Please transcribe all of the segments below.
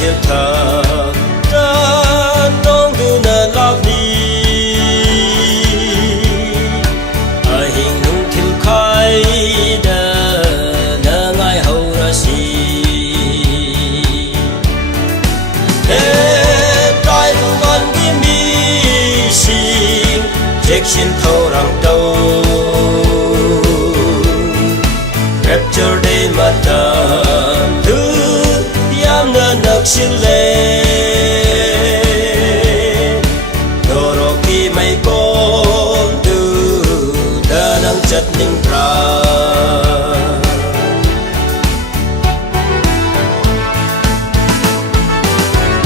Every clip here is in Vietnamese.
chiều thờ ta đông du na lạc đi ai hình nung thiếu khai đã na ngay hậu ra si tai ngon đi mi xin check xin thâu răng đâu rapture day mà tạm thứ yam na nak xin lệ đồ kỳ mây con từ đã nắng chất ninh ra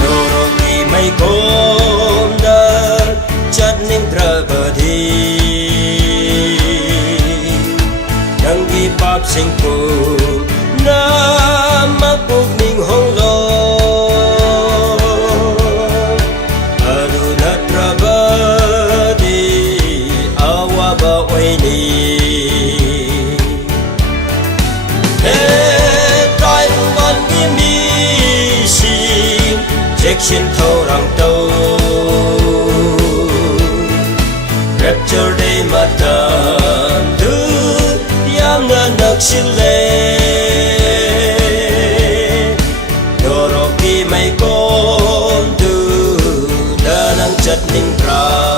đồ kỳ mây con đã chất ninh ra bờ đi nắng kỳ bắp sinh phụ na mắc buộc mình hong lo adu na trabadi awa ba oini tai ngon đi mi xin check xin thâu răng đâu rapture day mà tạm thứ yam na nak xin lệ mây con từ đã nắng chất ninh ra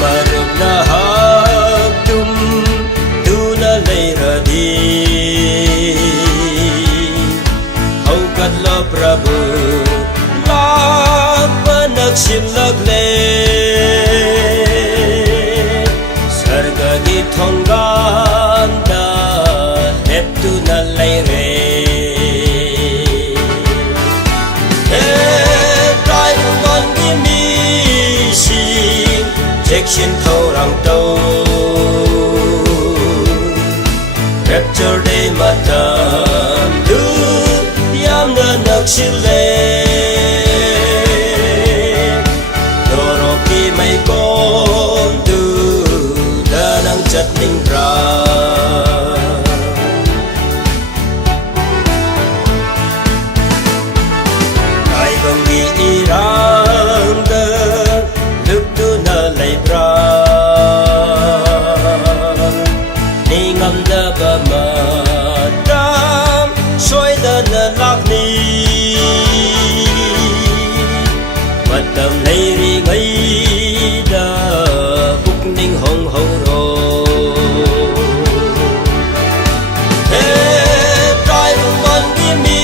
maruk na haktum tu na lay ra di hau kat lo prabhu lag panak sin lag le sarga di thongan da hep tu na lay re trai ngon di mi xin check xin thâu răng đâu rapture day mà tạm thứ yam na nak xin lệ đồ kỳ mây con từ đã nắng chất ninh ra ai bằng nghĩ rằng đời lúc tu na lay bra ni ngam da ba ma dam soi da na lak ni matam lay ri ngai da buk ning hong ho ro tai ngon đi mi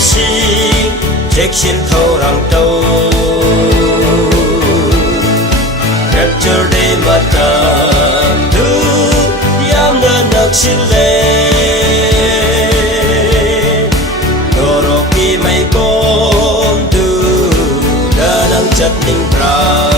xin check xin thâu răng đâu rapture day mà tạm thứ yam na nak xin lệ đồ kỳ mây con từ đã nắng chất ninh ra